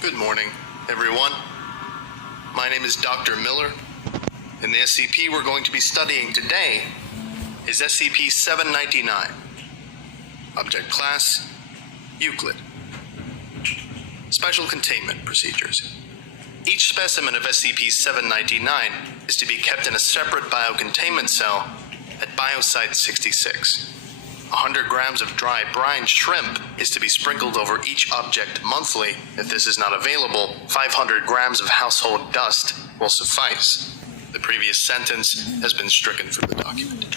Good morning, everyone. My name is Dr. Miller, and the SCP we're going to be studying today is SCP-799. Object Class, Euclid. Special Containment Procedures. Each specimen of SCP-799 is to be kept in a separate biocontainment cell at Biosite 66. 100 grams of dry brine shrimp is to be sprinkled over each object monthly. If this is not available, 500 grams of household dust will suffice. The previous sentence has been stricken from the document.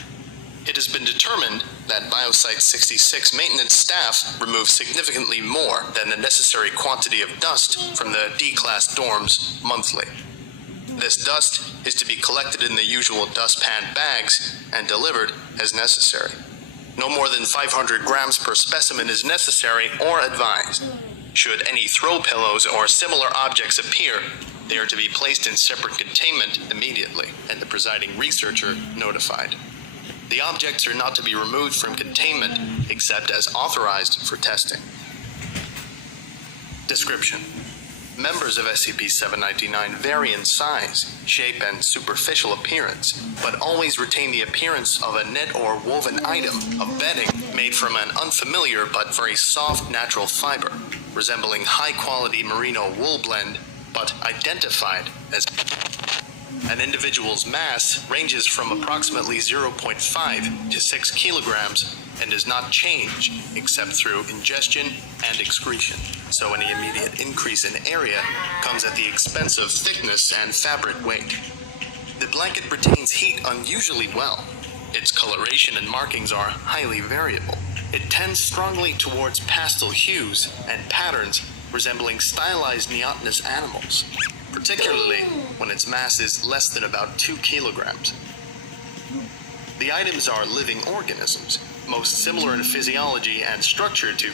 It has been determined that Biosite 66 maintenance staff remove significantly more than the necessary quantity of dust from the D-class dorms monthly. This dust is to be collected in the usual dustpan bags and delivered as necessary. No more than 500 grams per specimen is necessary or advised. Should any throw pillows or similar objects appear, they are to be placed in separate containment immediately, and the presiding researcher notified. The objects are not to be removed from containment except as authorized for testing. Description: members of SCP-799 vary in size, shape, and superficial appearance, but always retain the appearance of a knit or woven item of bedding made from an unfamiliar but very soft natural fiber, resembling high-quality merino wool blend, but identified as. An individual's mass ranges from approximately 0.5 to 6 kilograms and does not change except through ingestion and excretion, so any immediate increase in area comes at the expense of thickness and fabric weight. The blanket retains heat unusually well. Its coloration and markings are highly variable. It tends strongly towards pastel hues and patterns resembling stylized neotenous animals, particularly when its mass is less than about 2 kilograms. The items are living organisms, most similar in physiology and structure to,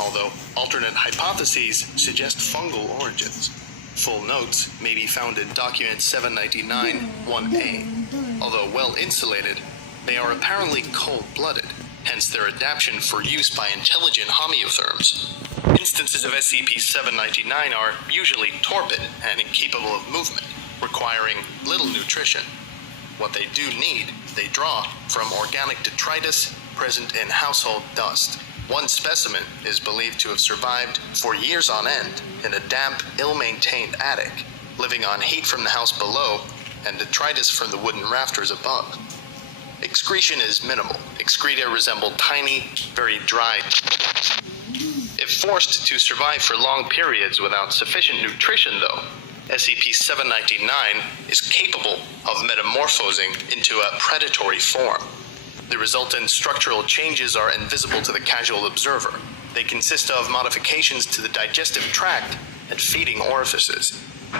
although alternate hypotheses suggest fungal origins. Full notes may be found in document 799-1A. Although well insulated, they are apparently cold-blooded, hence their adaptation for use by intelligent homeotherms. Instances of SCP-799 are usually torpid and incapable of movement, requiring little nutrition. What they do need, they draw from organic detritus present in household dust. One specimen is believed to have survived for years on end in a damp, ill-maintained attic, living on heat from the house below and detritus from the wooden rafters above. Excretion is minimal. Excreta resemble tiny, very dry. If forced to survive for long periods without sufficient nutrition, though, SCP-799 is capable of metamorphosing into a predatory form. The resultant structural changes are invisible to the casual observer. They consist of modifications to the digestive tract and feeding orifices.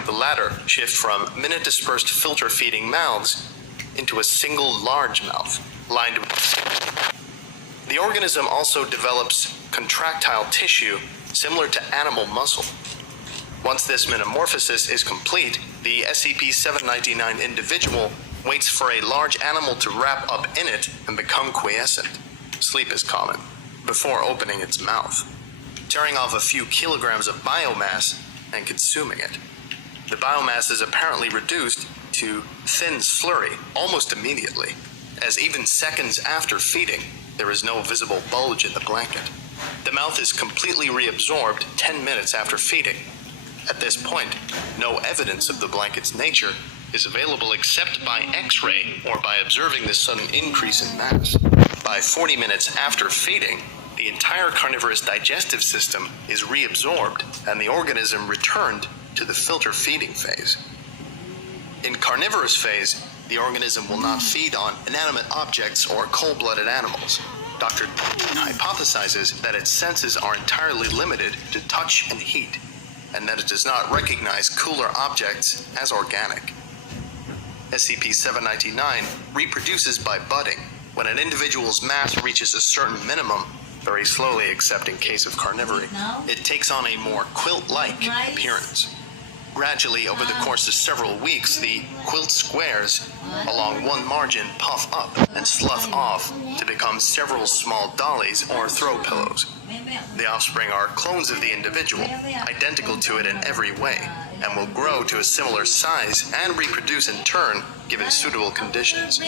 The latter shift from minute-dispersed filter-feeding mouths into a single large mouth, lined with. The organism also develops contractile tissue similar to animal muscle. Once this metamorphosis is complete, the SCP-799 individual waits for a large animal to wrap up in it and become quiescent. Sleep is common, before opening its mouth, tearing off a few kilograms of biomass and consuming it. The biomass is apparently reduced to thin slurry almost immediately, as even seconds after feeding, there is no visible bulge in the blanket. The mouth is completely reabsorbed 10 minutes after feeding. At this point, no evidence of the blanket's nature is available except by X-ray or by observing the sudden increase in mass. By 40 minutes after feeding, the entire carnivorous digestive system is reabsorbed and the organism returned to the filter feeding phase. In carnivorous phase, the organism will not feed on inanimate objects or cold-blooded animals. Dr. hypothesizes that its senses are entirely limited to touch and heat, and that it does not recognize cooler objects as organic. SCP-799 reproduces by budding. When an individual's mass reaches a certain minimum, very slowly except in case of carnivory, it takes on a more quilt-like appearance. Gradually, over the course of several weeks, the quilt squares along one margin puff up and slough off to become several small dollies or throw pillows. The offspring are clones of the individual, identical to it in every way, and will grow to a similar size and reproduce in turn given suitable conditions.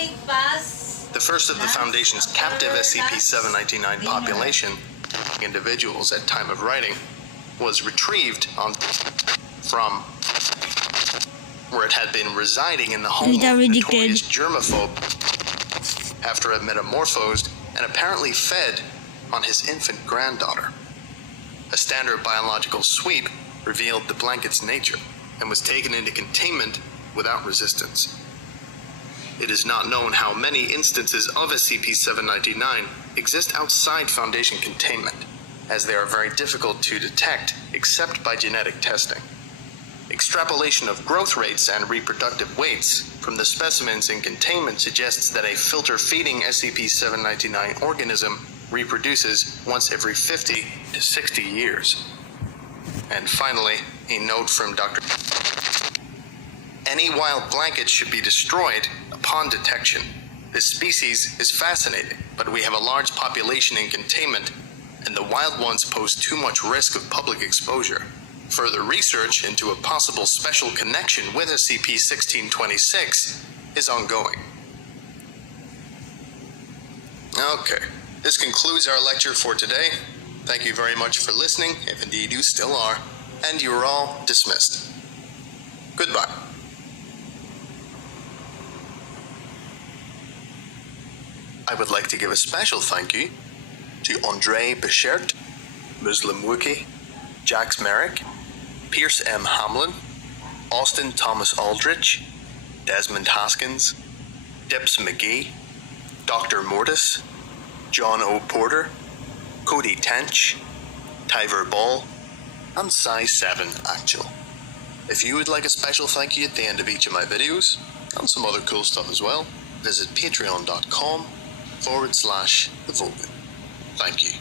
The first of the Foundation's captive SCP-799 population, individuals at time of writing, was retrieved from where it had been residing in the home of notorious germaphobe after it metamorphosed and apparently fed on his infant granddaughter. A standard biological sweep revealed the blanket's nature and was taken into containment without resistance. It is not known how many instances of SCP-799 exist outside Foundation containment, as they are very difficult to detect except by genetic testing. Extrapolation of growth rates and reproductive weights from the specimens in containment suggests that a filter-feeding SCP-799 organism reproduces once every 50 to 60 years. And finally, a note from Dr. Any wild blanket should be destroyed upon detection. This species is fascinating, but we have a large population in containment, and the wild ones pose too much risk of public exposure. Further research into a possible special connection with SCP-1626 is ongoing. Okay, this concludes our lecture for today. Thank you very much for listening, if indeed you still are, and you are all dismissed. Goodbye. I would like to give a special thank you to Andre Bichert, Muslim Wookie, Jax Merrick, Pierce M. Hamlin, Austin Thomas Aldrich, Desmond Haskins, Dips McGee, Dr. Mortis, John O. Porter, Cody Tench, Tyver Ball, and Size 7 Actual. If you would like a special thank you at the end of each of my videos, and some other cool stuff as well, visit patreon.com/thevogan. Thank you.